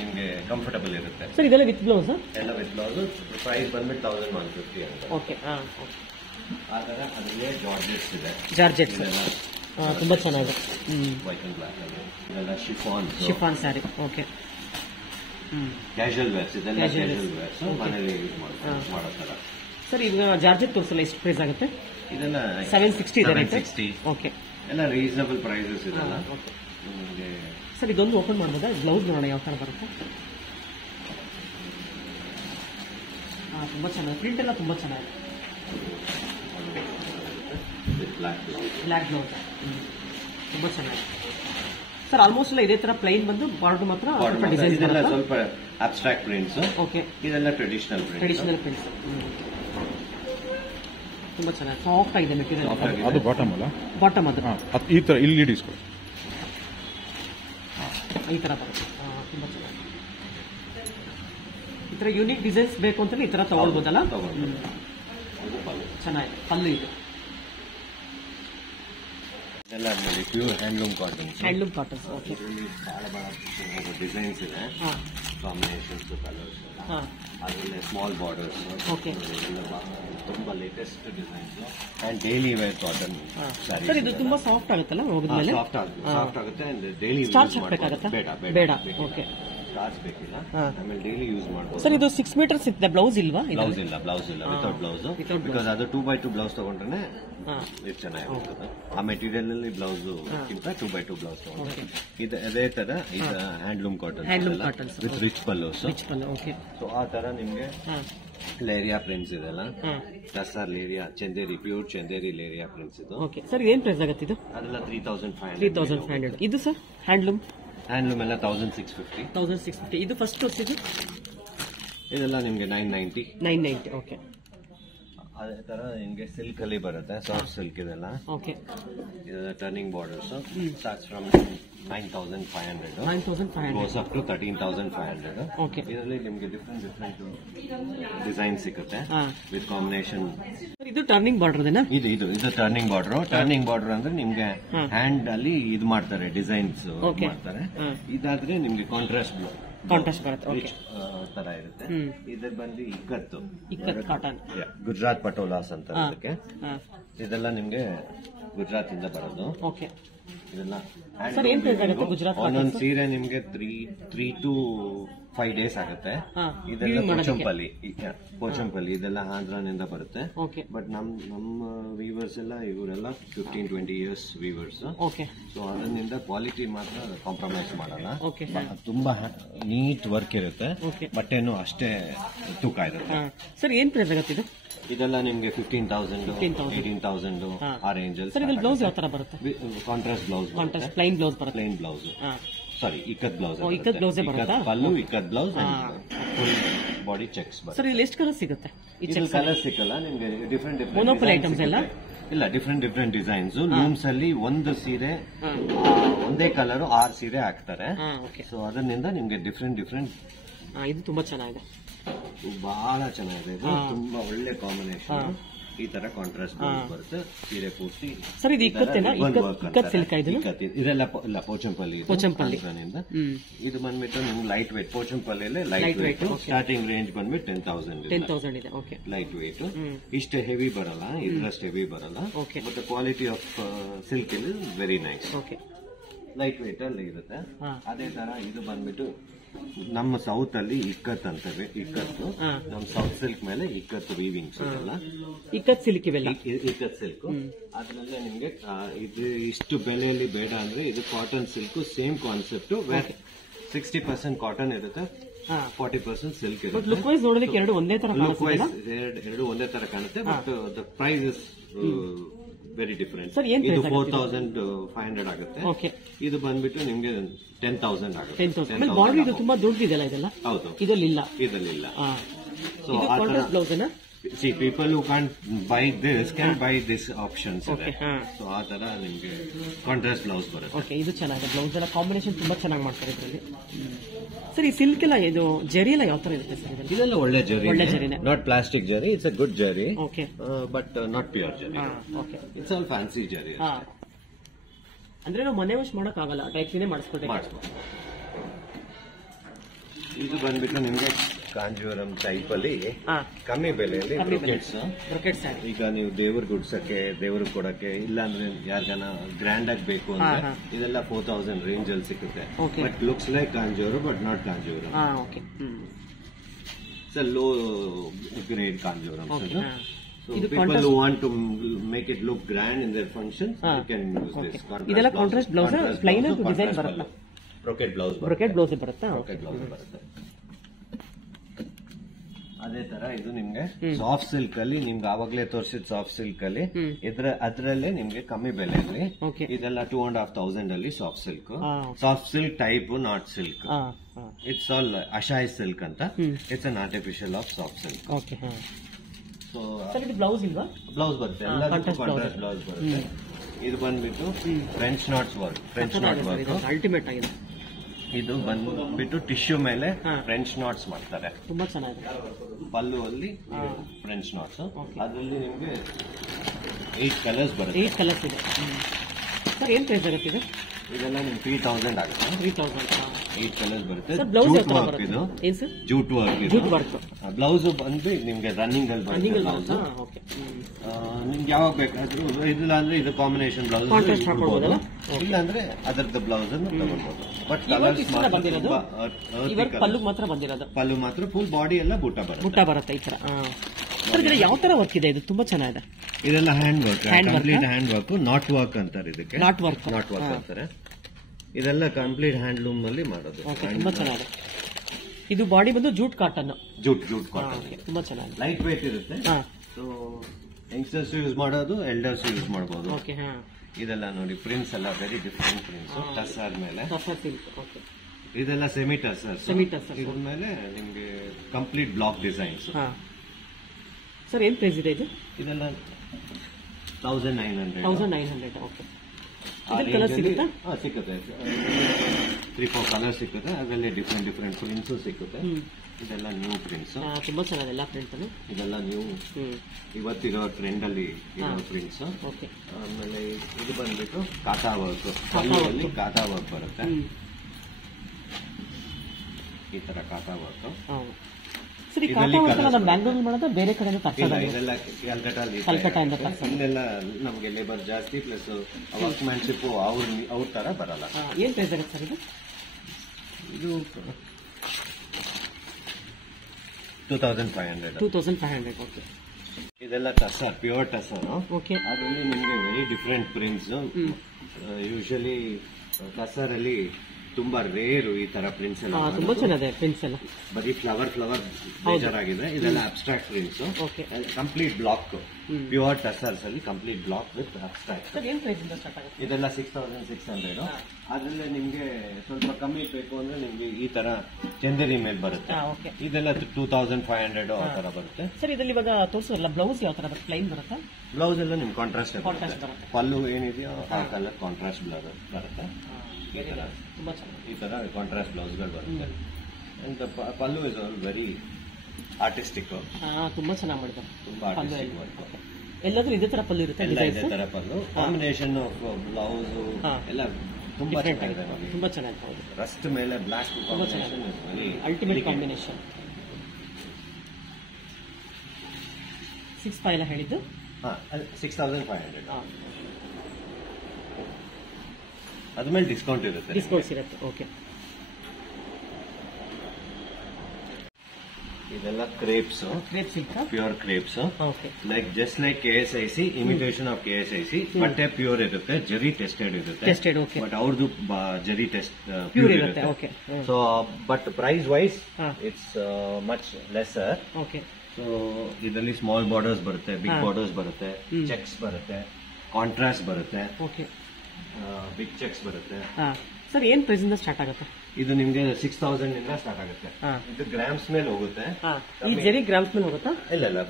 ನಿಮ್ಗೆ ಕಂಫರ್ಟಬಲ್ ಇರುತ್ತೆ. ಸರ್ ಇದೆಲ್ಲ ವಿತ್ ಬ್ಲೌಸ್? ಎಲ್ಲ ವಿತ್ ಬ್ಲೌಸ್. ಪ್ರೈಸ್ ಬಂದ್ಬಿಟ್ಟು 1150 ಅಂತ. ಓಕೆ, ಆ ತರ ಅದರಲ್ಲೇ ಜಾರ್ಜೆಟ್ಸ್ ಇದೆ. ಜಾರ್ಜೆಟ್ಸ್ ತುಂಬಾ ಚೆನ್ನಾಗಿದೆ. ವೈಟ್ ಅಂಡ್ ಬ್ಲಾಕ್ ಅಲ್ಲಿ ಇದೆಲ್ಲ chiffon sari. Okay, casual wares. ಇದೆಲ್ಲ ಕ್ಯಾಶುಯಲ್ ವೇರ್ಸ್ ಮನೇಲಿ ಯೂಸ್ ಮಾಡೋ ತರ. ಸರ್ ಈಗ ಜಾರ್ಜೆಟ್ ತೋರಿಸಲ್ಲ, ಎಷ್ಟು ಪ್ರೈಸ್ ಆಗುತ್ತೆ? ಇದೆಲ್ಲ 760 ಇದೆ. 760. ಓಕೆ, ಎಲ್ಲ ರೀಸನಬಲ್ ಪ್ರೈಸಸ್ ಇದೆಲ್ಲ. ಸರ್ ಇದೊಂದು ಓಪನ್ ಮಾಡ್ಬೋದಾ? ಬ್ಲೌಸ್ ನೋಡೋಣ ಯಾವ ತರ ಬರುತ್ತೆ. ತುಂಬಾ ಚೆನ್ನಾಗಿ ಪ್ರಿಂಟ್ ಎಲ್ಲ ತುಂಬಾ ಚೆನ್ನಾಗಿದೆ. ಬ್ಲಾಕ್ ಬ್ಲೌಸ್ ತುಂಬಾ ಚೆನ್ನಾಗಿದೆ. ಸರ್ ಆಲ್ಮೋಸ್ಟ್ ಎಲ್ಲ ಇದೇ ತರ ಪ್ಲೈನ್ ಬಂದು ಬಾರ್ಡರ್ ಮಾತ್ರ ಡಿಸೈನ್ ಇದೆಲ್ಲ ಸ್ವಲ್ಪ ಅಬ್ಸ್ಟ್ರಾಕ್ಟ್ ಪ್ರಿಂಟ್ಸ್. ಓಕೆ, ಇದೆಲ್ಲ ಟ್ರೆಡಿಷನಲ್ ಪ್ರಿಂಟ್ಸ್. ತುಂಬಾ ಚೆನ್ನಾಗಿ ಸಾಫ್ಟ್ ಆಗಿದೆ ಮೆಟೀರಿಯಲ್. ಅದು ಬಾಟಮ್ ಅಲ್ಲ? ಬಾಟಮ್ ಅದು ಈ ತರ ಇಲ್ಲಿ ಡಿಸ್ಕೋ ಈ ತರ ಬರುತ್ತೆ. ತುಂಬಾ ಚೆನ್ನಾಗಿ ಈ ತರ ಯೂನಿಕ್ ಡಿಸೈನ್ಸ್ ಬೇಕು ಅಂತಂದ್ರೆ ಈ ತರ ತಗೊಳ್ಬೋದಲ್ಲ? ಚೆನ್ನಾಗಿದೆ. ಪಲ್ಲು ಇದೆ. ಇದೆಲ್ಲ ನೋಡಿ ಪ್ಯೂರ್ ಹ್ಯಾಂಡ್ಲೂಮ್ ಕಾಟನ್ಸ್. ಓಕೆ, ಬಹಳ ಡಿಸೈನ್ಸ್ ಇದೆ, ಕಾಂಬಿನೇಷನ್ಸ್, ಕಲರ್ಸ್. ಅದರಲ್ಲಿ ಸ್ಮಾಲ್ ಬಾರ್ಡರ್ಸ್. ಓಕೆ, ತುಂಬಾ latest designs and daily wear cotton sari. Sir ಇದು ತುಂಬಾ ಸಾಫ್ಟ್ ಆಗುತ್ತಲ್ಲ ಹೋಗಿದ್ಮೇಲೆ? ಸಾಫ್ಟ್ ಆಗುತ್ತೆ. ಡೈಲಿ ಸ್ಟಾರ್ಚ್ ಹಾಕಬೇಕಾಗತ್ತಾ? ಬೇಡ. ಓಕೆ, ಸ್ಟಾರ್ಸ್ ಬೇಕಿಲ್ಲ, ಆಮೇಲೆ ಡೈಲಿ ಯೂಸ್ ಮಾಡ್ಬೋದು. ಸರ್ ಇದು 6 ಮೀಟರ್ಸ್ ಇತ್ತು, ಬ್ಲೌಸ್ ಇಲ್ವಾ? ಬ್ಲೌಸ್ ಇಲ್ಲ ವಿತೌಟ್ ಬ್ಲೌಸ್. ಬಿಕಾಸ್ ಅದು 2x2 ಬ್ಲೌಸ್ ತಗೊಂಡ್ರೆ ಇದು ಚೆನ್ನಾಗಿರ್ತದೆ. ಆ ಮೆಟೀರಿಯಲ್ ಅಲ್ಲಿ ಬ್ಲೌಸ್ ಗಿಂತ 2x2 ಬ್ಲೌಸ್ ತಗೊಂಡ್ರೆ ಇದು ಅದೇ ತರ ಇದು handloom cotton with rich pallus. So ಆ ತರ ನಿಮ್ಗೆ ಲೇರಿಯಾ ಪ್ರಿಂಟ್ಸ್ ಇದೆಲ್ಲ, ಟಸ್ಸರ್ ಲೇರಿಯಾ, ಚಂದೇರಿ, ಪ್ಯೂರ್ ಚಂದೇರಿ ಲೇರಿಯಾ ಪ್ರಿಂಟ್ಸ್ ಇದು. ಸರ್ ಏನ್ ಪ್ರೈಸ್ ಆಗುತ್ತೆ ಇದು? ಅದೆಲ್ಲ 3500. ಇದು ಸರ್ ಹ್ಯಾಂಡ್ಲೂಮ್ ಎಲ್ಲ 1650. ಇದು ಫಸ್ಟ್ ತೋರಿಸಿದ್ದು ಇದೆಲ್ಲ ನಿಮ್ಗೆ 990. ಓಕೆ. ಅದೇ ತರ ನಿಮ್ಗೆ ಸಿಲ್ಕ್ ಅಲ್ಲಿ ಬರುತ್ತೆ, ಸಾಫ್ಟ್ ಸಿಲ್ಕ್ ಇದೆಲ್ಲ. ಓಕೆ. ಇದೆಲ್ಲ turning borders, starts from 9500 goes up to 13500. Okay. ಇದರಲ್ಲಿ ನಿಮ್ಗೆ ಡಿಫ್ರೆಂಟ್ ಡಿಸೈನ್ ಸಿಗುತ್ತೆ ವಿತ್ ಕಾಂಬಿನೇಷನ್. ಇದು ಟರ್ನಿಂಗ್ ಬಾರ್ಡರ್ ಇದು ಟರ್ನಿಂಗ್ ಬಾರ್ಡರ್ ಅಂದ್ರೆ ನಿಮ್ಗೆ ಹ್ಯಾಂಡ್ ಅಲ್ಲಿ ಇದು ಮಾಡ್ತಾರೆ, ಡಿಸೈನ್ಸ್ ಮಾಡ್ತಾರೆ. ಇದಾದ್ರೆ ನಿಮ್ಗೆ ಕಾಂಟ್ರಾಸ್ಟ್ ಬರುತ್ತೆ ತರ ಇರುತ್ತೆ. ಇದು ಬಂದು ಇಕ್ಕತ್ ಕಾಟನ್, ಗುಜರಾತ್ ಪಟೋಲಾಸ್ ಅಂತ ಅದಕ್ಕೆ. ಇದೆಲ್ಲ ನಿಮ್ಗೆ ಗುಜರಾತ್ ಇಂದ ಬರೋದು. ಓಕೆ. ಇದೆಲ್ಲ ಸರ್ ಏನ್ ಪ್ರೈಸ್ ಆಗುತ್ತೆ ಗುಜರಾತ್? ಒಂದೊಂದು ಸೀರೆ ನಿಮ್ಗೆ 3 to 5 days ಆಗುತ್ತೆ. ಇದೆಲ್ಲ ಪೋಚಂಪಲ್ಲಿ ಇದೆಲ್ಲ ಆಂಧ್ರನಿಂದ ಬರುತ್ತೆ. ಬಟ್ ನಮ್ಮ ವೀವರ್ಸ್ ಎಲ್ಲ ಇವರೆಲ್ಲ 15-20 years ವೀವರ್ಸ್. ಸೊ ಅದರಿಂದ ಕ್ವಾಲಿಟಿ ಮಾತ್ರ ಕಾಂಪ್ರಮೈಸ್ ಮಾಡಲ್ಲ. ತುಂಬಾ ನೀಟ್ ವರ್ಕ್ ಇರುತ್ತೆ, ಬಟ್ಟೆನೂ ಅಷ್ಟೇ ತೂಕ ಇರುತ್ತೆ. ಸರ್ ಏನ್ ಪ್ರೈಸ್ ಆಗುತ್ತೆ ಇದು? ಇದೆಲ್ಲ ನಿಮ್ಗೆ 15,000 18,000 ಆ ರೇಂಜ್ ಅಲ್ಲಿ. ಸರ್ ಇದ್ರಲ್ಲಿ ಬ್ಲೌಸ್ ಯಾವ ತರ ಬರುತ್ತೆ? ಕಾಂಟ್ರಾಸ್ಟ್ ಬ್ಲೌಸ್, ಪ್ಲೈನ್ ಬ್ಲೌಸ್ ಬರುತ್ತೆ. Plain blouse, sari ikat blouse. ಪಲ್ಲು ikat blouse, full body checks ಬರುತ್ತೆ. ಸರ್ ಇಲ್ಲಿ ಎಷ್ಟು ಕಲರ್ ಸಿಗುತ್ತೆ? ಕಲರ್ ಸಿಕ್ಕಲ್ಲ ನಿಮ್ಗೆ, ಡಿಫ್ರೆಂಟ್ ಮೊನೋಪಲ್ ಐಟಮ್ಸ್ ಎಲ್ಲ ಇಲ್ಲ, ಡಿಫ್ರೆಂಟ್ ಡಿಸೈನ್ಸ್. ಲೂಮ್ಸ್ ಅಲ್ಲಿ ಒಂದು ಸೀರೆ ಒಂದೇ ಕಲರ್ 6 ಸೀರೆ ಹಾಕ್ತಾರೆ. ಸೊ ಅದರಿಂದ ನಿಮ್ಗೆ ಡಿಫ್ರೆಂಟ್ ಇದು ತುಂಬಾ ಚೆನ್ನಾಗಿದೆ, ಬಹಳ ಚೆನ್ನಾಗಿದೆ. ಇದು ತುಂಬಾ ಒಳ್ಳೆ ಕಾಂಬಿನೇಷನ್. ಈ ತರ ಕಾಂಟ್ರಾಸ್ಟ್ ಬರುತ್ತೆ ಸೀರೆ ಪೂರ್ತಿ. ಸರ್ ಇದು ಇಕ್ಕತ್ ಸಿಲ್ಕ್ ಇದೆಲ್ಲ ಪೋಚಂಪಲ್ಲಿ. ಇದು ಬಂದ್ಬಿಟ್ಟು ನಿಮ್ಗೆ light weight. Pochampally light weight starting range ಬಂದ್ಬಿಟ್ಟು 10,000 ಇದೆ. ಲೈಟ್ ವೇಟ್, ಇಷ್ಟು ಹೆವಿ ಬರಲ್ಲ, ಇದ್ರಷ್ಟು ಹೆವಿ ಬರಲ್ಲ. But quality of silk is very nice. Light weight ಅಲ್ಲಿ ಇರುತ್ತೆ. ಅದೇ ತರ ಇದು ಬಂದ್ಬಿಟ್ಟು ನಮ್ಮ ಸೌತ್ ಅಲ್ಲಿ ಇಕ್ಕತ್ ಅಂತವೆ. ಇಕ್ಕತ್ತು ನಮ್ಮ ಸೌತ್ ಸಿಲ್ಕ್ ಮೇಲೆ ಇಕ್ಕತ್ತು ವೀವಿಂಗ್ಸ್ ಇದೆಲ್ಲ. ಇಕ್ಕತ್ ಸಿಲ್ಕ್ ಇಕ್ಕತ್ ಸಿಲ್ಕ್ ಅದ್ರಲ್ಲೇ ನಿಮ್ಗೆ ಇದು ಇಷ್ಟು ಬೆಲೆಯಲ್ಲಿ ಬೇಡ ಅಂದ್ರೆ ಇದು cotton silk. Same concept, 60% cotton ಇರುತ್ತೆ, 40% ಸಿಲ್ಕ್ ಇರುತ್ತೆ. ಲುಕ್ ವೈಸ್ ನೋಡೋದಕ್ಕೆ ಎರಡು ಒಂದೇ ತರ ಕಾಣುತ್ತೆ. But the price is very different. ಇದು 4,500 ಆಗುತ್ತೆ. ಇದು ಬಂದ್ಬಿಟ್ಟು ನಿಮ್ಗೆ 10,000 ಆಗುತ್ತೆ. ಇದು ತುಂಬಾ ದೊಡ್ಡದಿದೆಲ್ಲ ಇದೆಲ್ಲ. ಹೌದು, ಇದರಲ್ಲಿಲ್ಲ. ಸೊ ಆ ತರ see people who can't buy this can buy this options. So ಆ ತರ ನಿಮ್ಗೆ ಕಾಂಟ್ರಾಸ್ಟ್ ಬ್ಲೌಸ್ ಬರುತ್ತೆ. ಇದು ಚೆನ್ನಾಗಿದೆ, ಬ್ಲೌಸ್ ಎಲ್ಲ ಕಾಂಬಿನೇಷನ್ ತುಂಬಾ ಚೆನ್ನಾಗಿ ಮಾಡ್ತಾರೆ ಇದರಲ್ಲಿ. ಸರ್ ಈ ಸಿಲ್ಕ್ ಎಲ್ಲ ಇದು ಜರಿ ಎಲ್ಲ ಯಾವ ತರ ಇರುತ್ತೆ ಸರ್? ಇದೆಲ್ಲ ಒಳ್ಳೆ ಜರಿ, ನಾಟ್ ಪ್ಲಾಸ್ಟಿಕ್ ಜರಿ. ಇಟ್ಸ್ ಅ ಗುಡ್ ಜರಿ, ಬಟ್ ನಾಟ್ ಪ್ಯೂರ್ ಜರಿ. ಇಟ್ಸ್ ಆಲ್ ಫ್ಯಾನ್ಸಿ ಜರಿ. ಅಂದ್ರೆ ನಾವು ಮನೆ ವಾಶ್ ಮಾಡಕ್ ಆಗಲ್ಲ, ಡ್ರೈ ಕ್ಲೀನೇ ಮಾಡಿಸ್ಕೊಳ್ಬೇಕು. ಇದು ಬಂದ್ಬಿಟ್ಟು ನಿಮ್ಗೆ ಕಾಂಜೀವರಂ ಟೈಪ್ ಅಲ್ಲಿ ಕಮ್ಮಿ ಬೆಲೆಯಲ್ಲಿ ಬ್ರೊಕೆಟ್ಸ್. ಈಗ ನೀವು ದೇವ್ರ ಗುಡ್ಸಕ್ಕೆ, ದೇವ್ರಿಗೆ ಕೊಡಕ್ಕೆ, ಇಲ್ಲ ಅಂದ್ರೆ ಯಾರಿಗಾನ ಗ್ರ್ಯಾಂಡ್ ಆಗಿ ಬೇಕು ಅಂದ್ರೆ ಇದೆಲ್ಲ 4,000 ರೇಂಜ್ ಅಲ್ಲಿ ಸಿಗುತ್ತೆ. But looks like Kanjeevaram but not Kanjeevaram. It's low grade Kanjeevaram. So people who want to make it look grand in their functions, you can use this. ಇದೆಲ್ಲ ಕಾಂಟ್ರಾಸ್ಟ್ ಬ್ಲೌಸ್, ಪ್ಲೈನ್ ಡಿಸೈನ್ ಬರುತ್ತೆ. ಬ್ರೊಕೆಟ್ ಬ್ಲೌಸ್ ಬರುತ್ತೆ. ಅದೇ ತರ ಇದು ನಿಮ್ಗೆ ಸಾಫ್ಟ್ ಸಿಲ್ಕ್ ಅಲ್ಲಿ, ನಿಮ್ಗೆ ಆವಾಗಲೇ ತೋರಿಸಿದ ಸಾಫ್ಟ್ ಸಿಲ್ಕ್ ಅಲ್ಲಿ ಅದ್ರಲ್ಲೇ ನಿಮ್ಗೆ ಕಮ್ಮಿ ಬೆಲೆಯಲ್ಲಿ. ಇದೆಲ್ಲ 2,500 ಅಲ್ಲಿ soft silk type, not silk. It's all ಅಶಾಯ್ ಸಿಲ್ಕ್ ಅಂತ. It's an artificial of soft silk. So blouse ಇಲ್ವಾ? ಬ್ಲೌಸ್ ಬರುತ್ತೆ, ಎಲ್ಲ ಕಾಂಟ್ರಾಸ್ಟ್ ಬ್ಲೌಸ್ ಬರುತ್ತೆ. ಇದು ಬಂದ್ಬಿಟ್ಟು ಫ್ರೆಂಚ್ ನಾಟ್ಸ್ ವರ್ಕ್. ಅಲ್ಟಿಮೇಟ್ ಆಗಿದೆ. ಇದು ಬಂದ್ಬಿಟ್ಟು ಟಿಶ್ಯೂ ಮೇಲೆ ಫ್ರೆಂಚ್ ನಾಟ್ಸ್ ಮಾಡ್ತಾರೆ, ತುಂಬಾ ಚೆನ್ನಾಗಿದೆ. ಪಲ್ಲು ಅಲ್ಲಿ ಫ್ರೆಂಚ್ ನಾಟ್ಸ್. ಅದರಲ್ಲಿ ನಿಮ್ಗೆ 8 ಕಲರ್ಸ್ ಬರುತ್ತೆ. 8 ಕಲರ್ಸ್ ಇದೆ. ಸರ್ ಏನ್ ಪ್ರೈಸ್ ಆಗುತ್ತೆ ಇದು? ಇದೆಲ್ಲ ನಿಮ್ಗೆ 3000 ಆಗುತ್ತೆ. 3000. 8 ಕಲರ್ಸ್ ಬರುತ್ತೆ. ಸರ್ ಬ್ಲೌಸ್ ಯಾವ ತರ ವರ್ಕ್ ಬರುತ್ತೆ? ಇದು ಏನ್ sir? Jute work. Jute work. Blouse ಬಂದು ನಿಮ್ಗೆ ರನ್ನಿಂಗ್ ಅಲ್ಲಿ ಬರುತ್ತೆ ಬ್ಲೌಸ್. ಓಕೆ. ನಿಮ್ಗೆ ಯಾವಾಗ ಬೇಕಾದ್ರೂ ಇಲ್ಲ ಅಂದ್ರೆ ಇದು ಕಾಂಬಿನೇಷನ್ ಬ್ಲೌಸ್ ಕಾಂಟ್ರಾಸ್ಟ್ ಹಾಕೊಳ್ಳಬಹುದಲ್ಲ? ಇಲ್ಲ ಅಂದ್ರೆ ಅದರದ್ದು ಬ್ಲೌಸ್ ಅನ್ನು ತಗೊಳ್ಬಹುದು. ಬಟ್ ಇವಾಗ ಕಲರ್ಸ್ ಇಷ್ಟೆಲ್ಲ ಬಂದಿರೋದು ಇವಾಗ ಪಲ್ಲು ಮಾತ್ರ ಬಂದಿರೋದು. ಪಲ್ಲು ಮಾತ್ರ ಫುಲ್ ಬಾಡಿ ಎಲ್ಲ ಬುಟ್ಟ ಬರುತ್ತೆ ಈ ತರ. ಸರ್ ಇದೆಲ್ಲ ಯಾವ ತರ ವರ್ಕ್ ಇದೆ? ಇದು ತುಂಬಾ ಚೆನ್ನಾಗಿದೆ. ಇದೆಲ್ಲ hand work, complete hand work. Not work ಅಂತಾರೆ ಇದಕ್ಕೆ. ನಾಟ್ ವರ್ಕ್ ಅಂತಾರೆ. ಇದೆಲ್ಲ ಕಂಪ್ಲೀಟ್ ಹ್ಯಾಂಡ್ಲೂಮ್ ನಲ್ಲಿ ಮಾಡೋದು. ತುಂಬಾ ಚೆನ್ನಾಗಿದೆ. ಇದು ಬಾಡಿ ಬಂದು ಜೂಟ್ ಕಾಟನ್. ಜೂಟ್ ಕಾಟನ್ ತುಂಬಾ ಚೆನ್ನಾಗಿದೆ. ಲೈಟ್ ವೇಟ್ ಇರುತ್ತೆ. ಸೊ ಯಂಗ್ಸ್ಟರ್ಸ್ ಯೂಸ್ ಮಾಡೋದು, ಎಲ್ಡರ್ಸ್ ಯೂಸ್ ಮಾಡಬಹುದು. ಇದೆಲ್ಲ ನೋಡಿ ಪ್ರಿಂಟ್ಸ್ ಎಲ್ಲ ವೆರಿ ಡಿಫರೆಂಟ್ ಪ್ರಿಂಟ್ಸ್. ಟಸರ್ ಮೇಲೆ ಇದೆಲ್ಲ ಸೆಮಿ ಟಸರ್. ಇದ್ರ ಮೇಲೆ ನಿಮ್ಗೆ ಕಂಪ್ಲೀಟ್ ಬ್ಲಾಕ್ ಡಿಸೈನ್ಸ್. ಸರ್ ಏನ್ ಪ್ರೈಸ್ ಇದೆ ಇದು? ಇದೆಲ್ಲ 1900. 1900. ಓಕೆ. ಕಲರ್ ಸಿಗುತ್ತಾ? ಸಿಗುತ್ತೆ. 3-4 ಕಲರ್ ಸಿಗುತ್ತೆ. ಅದರಲ್ಲಿ ಡಿಫರೆಂಟ್ ಪ್ರಿಂಟ್ಸ್ ಸಿಗುತ್ತೆ. ಇದೆಲ್ಲ ನ್ಯೂ ಪ್ರಿಂಟ್ಸ್. ತುಂಬಾ ಚೆನ್ನಾಗಿದೆ ಎಲ್ಲ ಪ್ರಿಂಟ್. ಇದೆಲ್ಲ ನ್ಯೂ ಇವತ್ತಿರೋ ಟ್ರೆಂಡ್ ಅಲ್ಲಿ ಇರೋ ಪ್ರಿಂಟ್ಸ್. ಆಮೇಲೆ ಇದು ಬಂದ್ಬಿಟ್ಟು ಕಾಟಾ ವರ್ಕ್. ಅಲ್ಲಿ ಕಾಟಾ ವರ್ಕ್ ಬರುತ್ತೆ. ಈ ತರ ಕಾಟಾ ವರ್ಕ್. ಸರಿ, ಕಾಟಾ ವರ್ಕ್ ನಮ್ಮ ಬ್ಯಾಂಗ್ಳೂರಲ್ಲಿ ಮಾಡೋದು ಬೇರೆ ಕಡೆ ಇದೆಲ್ಲ ಕಲ್ಕಟ್ಟಾದಿಂದ. ಇಲ್ಲೆಲ್ಲ ನಮ್ಗೆ ಲೇಬರ್ ಜಾಸ್ತಿ ಪ್ಲಸ್ ವರ್ಕ್ಮ್ಯಾನ್ಶಿಪ್ ಅವ್ರ ತರ ಬರಲ್ಲ. ಏನ್ ಪ್ರೈಸ್ ಆಗುತ್ತೆ ಸರ್ ಇದು? ಇದು 2500. 2500. ಓಕೆ. ಇದೆಲ್ಲ ಟಸರ್, ಪ್ಯೂರ್ ಟಸರ್. ಓಕೆ. ಅದರಲ್ಲಿ ನಿಮ್ಗೆ very different prints. Usually tussar ಅಲ್ಲಿ ತುಂಬಾ ರೇರು ಈ ತರ ಪ್ರಿಂಟ್ಸ್ ಎಲ್ಲ. ತುಂಬಾ ಚೆನ್ನಾಗಿದೆ ಪ್ರಿಂಟ್ಸ್ ಎಲ್ಲ. ಬರೀ ಫ್ಲವರ್ ಬೇಜಾರಾಗಿದೆ. ಇದೆಲ್ಲ abstract prints. Complete block, pure ಟಸರ್ಸ್ ಅಲ್ಲಿ ಕಂಪ್ಲೀಟ್ ಬ್ಲಾಕ್ ವಿತ್ ಅಬ್ಸ್ಟ್ರಾಕ್ಟ್. ಏನ್ ಪ್ರೈಸ್ ಇಂದ ಸ್ಟಾರ್ಟ್ ಆಗುತ್ತೆ? ಇದೆಲ್ಲ 6600. ಅದ್ರಲ್ಲಿ ನಿಮ್ಗೆ ಸ್ವಲ್ಪ ಕಮ್ಮಿ ಬೇಕು ಅಂದ್ರೆ ನಿಮ್ಗೆ ಈ ತರ ಚಂದೇರಿ ಮೇಲೆ ಬರುತ್ತೆ. ಇದೆಲ್ಲ 2500 ಆ ತರ ಬರುತ್ತೆ. ಸರ್ ಇದರಲ್ಲಿ ಇವಾಗ ತೋರಿಸೋಲ್ಲ ಬ್ಲೌಸ್ ಯಾವ ತರ ಬರುತ್ತೆ? ಪ್ಲೈನ್ ಬರುತ್ತಾ? ಬ್ಲೌಸ್ ಎಲ್ಲ ನಿಮ್ಗೆ ಕಾಂಟ್ರಾಸ್ಟ್ ಬರುತ್ತೆ. ಪಲ್ಲು ಏನಿದೆಯೋ ಆ ಕಲರ್ ಕಾಂಟ್ರಾಸ್ಟ್ ಬರುತ್ತೆ. ಈ ತರ ಕಾಂಟ್ರಾಸ್ಟ್ ಬ್ಲೌಸ್ ಗಳು ಬರುತ್ತೆ. And pallu is all very artistic. ತುಂಬಾ ಚೆನ್ನಾಗಿ ಮಾಡಿದ್ದಾರೆ. ತುಂಬಾ ಆರ್ಟಿಸ್ಟಿಕ್ ವರ್ಕ್. ಎಲ್ಲಾದ್ರೂ ಇದೇ ತರ ಪಲ್ಲು ಇರುತ್ತೆ. ಇದೇ ತರ ಪಲ್ಲು ಕಾಂಬಿನೇಷನ್ ಆಫ್ ಬ್ಲೌಸ್ ಎಲ್ಲ ತುಂಬಾ ಚೆನ್ನಾಗಿದೆ. ತುಂಬಾ ಚೆನ್ನಾಗಿದೆ. ರಸ್ಟ್ ಮೇಲೆ ಬ್ಲಾಕ್ ಕಾಂಬಿನೇಷನ್ ಅಲ್ಟಿಮೇಟ್ ಕಾಂಬಿನೇಷನ್. 65 ಎಲ್ಲ ಹೇಳಿದ್ದು. 6500. ಅದ್ಮೇಲೆ ಡಿಸ್ಕೌಂಟ್ ಇರುತ್ತೆ. ಓಕೆ. ಇದೆಲ್ಲ crepes pure crepes. Like just like KSIC, imitation of KSIC. ಬಟ್ಟೆ ಪ್ಯೂರ್ ಇರುತ್ತೆ, ಜರಿ ಟೆಸ್ಟೆಡ್ ಇರುತ್ತೆ. ಬಟ್ ಅವ್ರದ್ದು ಜರಿ ಟೆಸ್ಟ್ ಪ್ಯೂರ್ ಇರುತ್ತೆ. So but price wise it's much lesser. So ಇದರಲ್ಲಿ ಸ್ಮಾಲ್ ಬಾರ್ಡರ್ಸ್ ಬರುತ್ತೆ, ಬಿಗ್ ಬಾರ್ಡರ್ಸ್ ಬರುತ್ತೆ, ಚೆಕ್ಸ್ ಬರುತ್ತೆ, ಕಾಂಟ್ರಾಸ್ಟ್ ಬರುತ್ತೆ, ಬಿಗ್ ಚೆಕ್ಸ್ ಬರುತ್ತೆ. ಸರ್ ಏನ್ ಪ್ರೈಸ್ ಇಂದ ಸ್ಟಾರ್ಟ್ ಆಗುತ್ತೆ? ಇದು ನಿಮ್ಗೆ 6000 ಇಂದ ಸ್ಟಾರ್ಟ್ ಆಗುತ್ತೆ. ಇದು ಗ್ರಾಮ್ಸ್ ಮೇಲೆ ಹೋಗುತ್ತೆ. ಈ ಜರಿ ಗ್ರಾಮ್ಸ್ ಮೇಲೆ ಹೋಗುತ್ತಾ? ಇಲ್ಲ,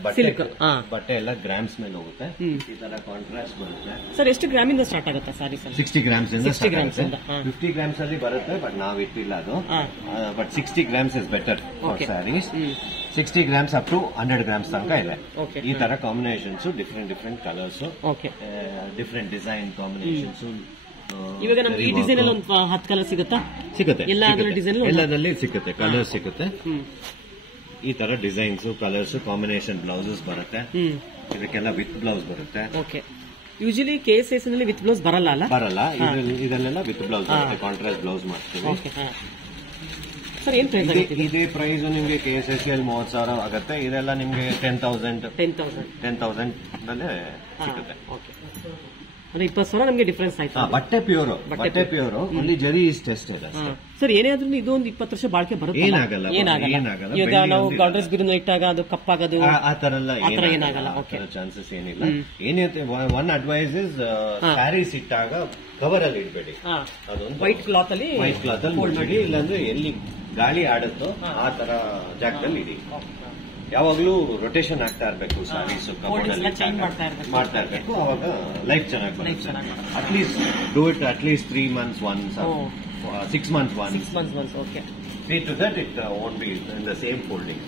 ಬಟ್ಟೆ ಎಲ್ಲ ಗ್ರಾಮ್ಸ್ ಮೇಲೆ ಹೋಗುತ್ತೆ. ಈ ತರ ಕಾಂಟ್ರಾಸ್ಟ್ ಬರುತ್ತೆ. ಸರ್ ಎಷ್ಟು ಗ್ರಾಮಿಂದ ಸ್ಟಾರ್ಟ್ ಆಗುತ್ತೆ ಸಾರಿ ಸರ್? 60 ಗ್ರಾಮ್ಸ್ ಇಂದ 50 ಗ್ರಾಮ್ಸ್ ಅಲ್ಲಿ ಬರುತ್ತೆ, ಬಟ್ ನಾವ್ ಇಟ್ಟಿಲ್ಲ ಅದು. But 60 grams is better for sarees. 60 grams up to 100 grams ತನಕ ಇದೆ. ಈ ತರ combinations, different colours, different design combinations. ಇವಾಗ ನಮ್ಗೆ ಈ ಡಿಸೈನ್ ಅಲ್ಲಿ ಒಂದು 10 ಕಲರ್ ಸಿಗುತ್ತಾ? ಸಿಗುತ್ತೆ. ಎಲ್ಲದರಲ್ಲಿ ಸಿಗುತ್ತೆ, ಕಲರ್ ಸಿಗುತ್ತೆ. ಈ ತರ ಡಿಸೈನ್ಸ್, ಕಲರ್ಸ್, ಕಾಂಬಿನೇಷನ್ ಬ್ಲೌಸಸ್ ಬರುತ್ತೆ. ಇದಕ್ಕೆಲ್ಲ ವಿತ್ ಬ್ಲೌಸ್ ಬರುತ್ತೆ. ಯೂಶಲಿ KSIC ನಲ್ಲಿ ವಿತ್ ಬ್ಲೌಸ್ ಬರಲ್ಲ. ಇದನ್ನೆಲ್ಲ ವಿತ್ ಬ್ಲೌಸ್ ಬರುತ್ತೆ. ಕಾಂಟ್ರಾಸ್ಟ್ ಬ್ಲೌಸ್ ಮಾಡ್ತೀವಿ. ಸರ್ ಏನ್ ಪ್ರೈಸ್ ಆಗುತ್ತೆ? ಇದೇ ಪ್ರೈಸ್ ನಿಮ್ಗೆ KSIC ಅಲ್ಲಿ 30,000 ಆಗುತ್ತೆ. ಇದೆಲ್ಲ ನಿಮ್ಗೆ 10,000 ನಲ್ಲೇ ಸಿಗುತ್ತೆ. ಅಂದ್ರೆ 20,000 ನಮಗೆ ಡಿಫರೆನ್ಸ್ ಆಯ್ತು. ಬಟ್ಟೆ ಪ್ಯೂರ್ ಅಲ್ಲಿ ಜರಿ ಇಸ್ ಟೆಸ್ಟ್ ಇದೆ. ಸರ್ ಏನೇ ಆದ್ರೂ ಇದು ಒಂದು 20 ವರ್ಷ ಬಾಳಿಕೆ ಬರುತ್ತೆ. ಏನಾಗಲ್ಲ. ಈಗ ನಾವು ಗಾಡ್ರೆಸ್ ಗಿರಿನ ಇಟ್ಟಾಗ ಅದು ಕಪ್ಪಾಗೋದು ಆ ತರ ಏನಾಗಲ್ಲ. ಚಾನ್ಸಸ್ ಏನಿಲ್ಲ. ಏನಿರುತ್ತೆ, ಒನ್ ಅಡ್ವೈಸ್ ಇಸ್ ಸ್ಯಾರೀಸ್ ಇಟ್ಟಾಗ ಕವರ್ ಅಲ್ಲಿ ಇಡಬೇಡಿ. ಅದೊಂದು ವೈಟ್ ಕ್ಲಾತ್ ಅಲ್ಲಿ ಇಡಿ. ಇಲ್ಲಾಂದ್ರೆ ಎಲ್ಲಿ ಗಾಳಿ ಆಡುತ್ತೋ ಆ ತರ ಜಾಗದಲ್ಲಿ ಇಡಿ. ಯಾವಾಗ್ಲೂ ರೊಟೇಷನ್ ಆಗ್ತಾ ಇರಬೇಕು. ಸ್ಯಾರೀಸ್ ಮಾಡ್ತಾ ಇರಬೇಕು. ಅವಾಗ ಲೈಫ್ ಚೆನ್ನಾಗಿ ಬರುತ್ತೆ. At least do it at least 3 months once, 6 months once. See to that it won't be in the same folding.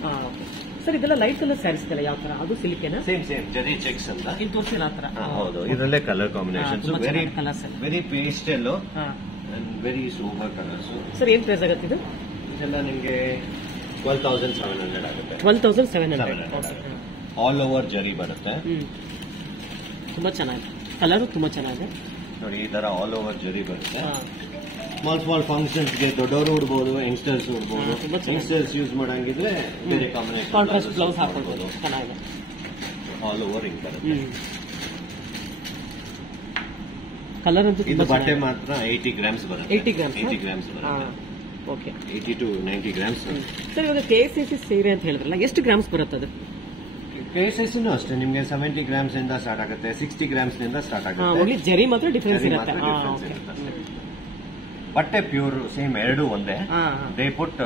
Sir ಇದೆಲ್ಲ ಲೈಟ್ ಕಲರ್ ಸ್ಯಾರೀಸ್ ಎಲ್ಲ ಯಾವ ತರ? ಅದು ಸಿಲ್ಕೇನಾ? ಸೇಮ್ ಜರಿ ಚೆಕ್ಸ್ ಅಂತ ಇಲ್ಲಿ ತೋರಿಸಿಲ್ಲ ಆ ತರ. ಹೌದು, ಇದರಲ್ಲೇ colour combinations very pastel very sober colours. Sir ಏನ್ ಪ್ರೈಸ್ ಆಗುತ್ತೆ ಇದು? ಇದೆಲ್ಲ ನಿಮಗೆ 12,700 ಆಗುತ್ತೆ. 12,700. ಆಲ್ ಓವರ್ ಜರಿ ಬರುತ್ತೆ. ತುಂಬಾ ಚೆನ್ನಾಗಿದೆ, ಕಲರು ತುಂಬಾ ಚೆನ್ನಾಗಿದೆ ನೋಡಿ. ಈ ತರ ಆಲ್ ಓವರ್ ಜರಿ ಬರುತ್ತೆ. ಸ್ಮಾಲ್ ಫಂಕ್ಷನ್ಸ್ಗೆ ದೊಡ್ಡವರು ಉಡ್ಬೋದು, ಯಂಗ್ಸ್ಟರ್ಸ್ ಉಡ್ಬೋದು. ಯಂಗ್ಸ್ಟರ್ಸ್ ಯೂಸ್ ಮಾಡಂಗಿದ್ರೆ ಬೇರೆ ಕಾಂಬಿನೇಷನ್ ಕಾಂಟ್ರಾಸ್ಟ್ ಬ್ಲೌಸ್ ಹಾಕೊಳ್ಬೋದು. ಚೆನ್ನಾಗಿದೆ, ಆಲ್ ಓವರ್ ಹಿಂಗ್ ಬರುತ್ತೆ. ಕಲರ್ ಅಂತೂ ಇದು ಬಟ್ಟೆ ಮಾತ್ರ 80 ಗ್ರಾಮ್ಸ್ ಬರುತ್ತೆ. 80 ಗ್ರಾಮ್ಸ್ ಬರುತ್ತೆ. Okay, 80 to 90 grams. ಸರ್ ಇವಾಗ KSS ಸೀರೆ ಅಂತ ಹೇಳಿದ್ರಲ್ಲ, ಎಷ್ಟು ಗ್ರಾಮ್ಸ್ ಬರುತ್ತೆ ಅದು? KSS ಅಷ್ಟೇ ನಿಮ್ಗೆ 70 ಗ್ರಾಮ್ಸ್ ಇಂದ ಸ್ಟಾರ್ಟ್ ಆಗುತ್ತೆ, 60 ಗ್ರಾಮ್ಸ್ ನಿಂದ ಸ್ಟಾರ್ಟ್ ಆಗುತ್ತೆ. ಓನ್ಲಿ ಜರಿ ಮಾತ್ರ ಡಿಫರೆನ್ಸ್ ಇರುತ್ತೆ. ಬಟ್ಟೆ ಪ್ಯೂರ್ ಸೇಮ್ ಎರಡು ಒಂದೇ. ದೇ ಪುಟ್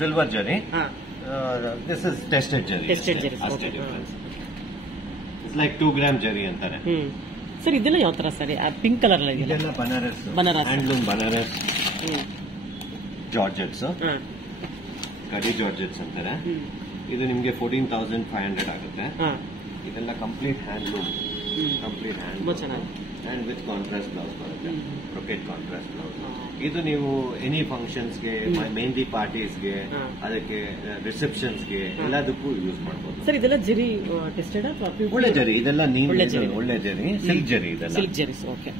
ಸಿಲ್ವರ್ ಜರಿ, ದಿಸ್ ಇಸ್ ಟೆಸ್ಟೆಡ್ ಜರಿ. ಅಷ್ಟೇ ಡಿಫರೆನ್ಸ್. ಇಟ್ಸ್ ಲೈಕ್ 2 ಗ್ರಾಮ್ ಜರಿ ಅಂತಾರೆ. ಸರ್ ಇದೆಲ್ಲ ಯಾವ ತರ ಸರ್? ಪಿಂಕ್ ಕಲರ್ ಇದೆಲ್ಲ ಬನಾರಸ್, ಹ್ಯಾಂಡ್ಲೂಮ್ ಬನಾರಸ್ ಜಾರ್ಜೆಟ್ಸ್, ಗಡಿ ಜಾರ್ಜೆಟ್ಸ್ ಅಂತಾರೆ. ಇದು ನಿಮ್ಗೆ 14,500 ಆಗುತ್ತೆ. ಇದೆಲ್ಲ complete handloom, and with contrast blouse ಬರುತ್ತೆ, ಬ್ರೊಕೆಟ್ ಕಾಂಟ್ರಾಸ್ಟ್ ಬ್ಲೌಸ್. ಇದು ನೀವು ಎನಿ ಫಂಕ್ಷನ್ಸ್ಗೆ, ಮೆಹಂದಿ ಪಾರ್ಟೀಸ್ಗೆ, ಅದಕ್ಕೆ ರಿಸೆಪ್ಷನ್ಸ್ಗೆ ಎಲ್ಲದಕ್ಕೂ ಯೂಸ್ ಮಾಡಬಹುದು. ಸರ್ ಇದೆಲ್ಲ ಜರಿ ಟೆಸ್ಟೆಡ್? ಒಳ್ಳೆ ಜರಿ ಇದೆಲ್ಲ, ಒಳ್ಳೆ ಜರಿ, ಸಿಲ್ಕ್ ಜರಿ ಇದೆಲ್ಲ. ಸಿಲ್ಕ್ ಜರಿ, ಓಕೆ.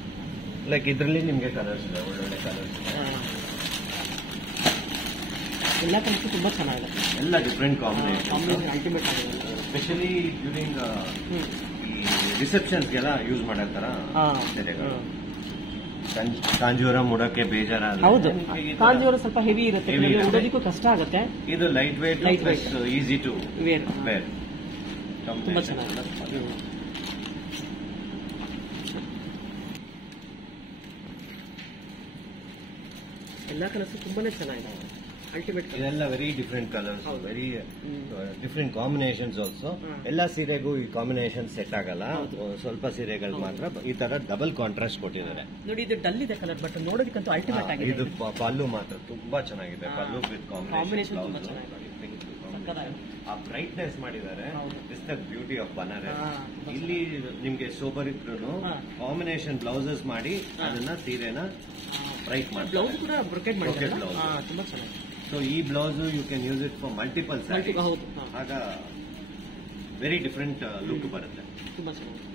ಲೈಕ್ ಇದರಲ್ಲಿ ನಿಮ್ಗೆ ಕಲರ್ಸ್ ಇದೆ, ಒಳ್ಳೊಳ್ಳೆ ಕಲರ್ಸ್. ಎಲ್ಲ ಕಲರ್ಸ್ ತುಂಬಾ ಚೆನ್ನಾಗಿದೆ, ಎಲ್ಲ ಡಿಫ್ರೆಂಟ್ ಕಾಂಬಿನೇಷನ್, ಅಲ್ಟಿಮೇಟ್ ಆಗಿದೆ. ಸ್ಪೆಷಲಿ ಡ್ಯೂರಿಂಗ್ ಈ ರಿಸೆಪ್ಷನ್ಸ್ಗೆಲ್ಲ ಯೂಸ್ ಮಾಡತ್ತಾರ ಸೆರೆಗಳು. ಕಾಂಜೀವರಂ ಉಡೋಕೆ ಬೇಜಾರಾದ. ಹೌದು, ಕಾಂಜೀವರಂ ಸ್ವಲ್ಪ ಹೆವಿ ಇರುತ್ತೆ, ಉಡೋದಕ್ಕೂ ಕಷ್ಟ ಆಗುತ್ತೆ. ಇದು light weight, easy to wear. ತುಂಬಾ ಚೆನ್ನಾಗಿದೆ. ಎಲ್ಲ ಕಲರ್ಸ್ ತುಂಬಾನೇ ಚೆನ್ನಾಗಿದೆ, ಅಲ್ಟಿಮೇಟ್. ಇದೆಲ್ಲ very different colours, very different combinations also. ಎಲ್ಲ ಸೀರೆಗೂ ಈ ಕಾಂಬಿನೇಷನ್ ಸೆಟ್ ಆಗಲ್ಲ. ಸ್ವಲ್ಪ ಸೀರೆಗಳು ಮಾತ್ರ ಈ ತರ ಡಬಲ್ ಕಾಂಟ್ರಾಸ್ಟ್ ಕೊಟ್ಟಿದ್ದಾರೆ. ನೋಡಿ, ಇದು ಡಲ್ ಇದೆ ಕಲರ್, ಬಟ್ ನೋಡೋದಕ್ಕಂತೂ ಅಲ್ಟಿಮೇಟ್ ಆಗಿದೆ. ಇದು ಪಲ್ಲು ಮಾತ್ರ ತುಂಬಾ ಚೆನ್ನಾಗಿದೆ. ಪಲ್ಲು ವಿತ್ ಕಾಂಬಿನೇಷನ್ ಆ ಬ್ರೈಟ್ನೆಸ್ ಮಾಡಿದ್ದಾರೆ. It's the beauty of Banaras. ಇಲ್ಲಿ ನಿಮ್ಗೆ ಸೋಬರ್ ಇದ್ರು ಕಾಂಬಿನೇಷನ್ ಬ್ಲೌಸಸ್ ಮಾಡಿ ಅದನ್ನ ಸೀರೆನ ಬ್ರೈಟ್ ಮಾಡಿ. ಬ್ಲೌಸ್ ಕೂಡ ಬ್ರೊಕೆಟ್ ಮಾಡಿದ್ದಾರೆ, ತುಂಬಾ ಚೆನ್ನಾಗಿದೆ. ಸೊ ಈ blouse you can use it for multiple sarees. ಆಗ ವೆರಿ ಡಿಫರೆಂಟ್ ಲುಕ್ ಬರುತ್ತೆ. ತುಂಬಾ ಚೆನ್ನಾಗಿದೆ.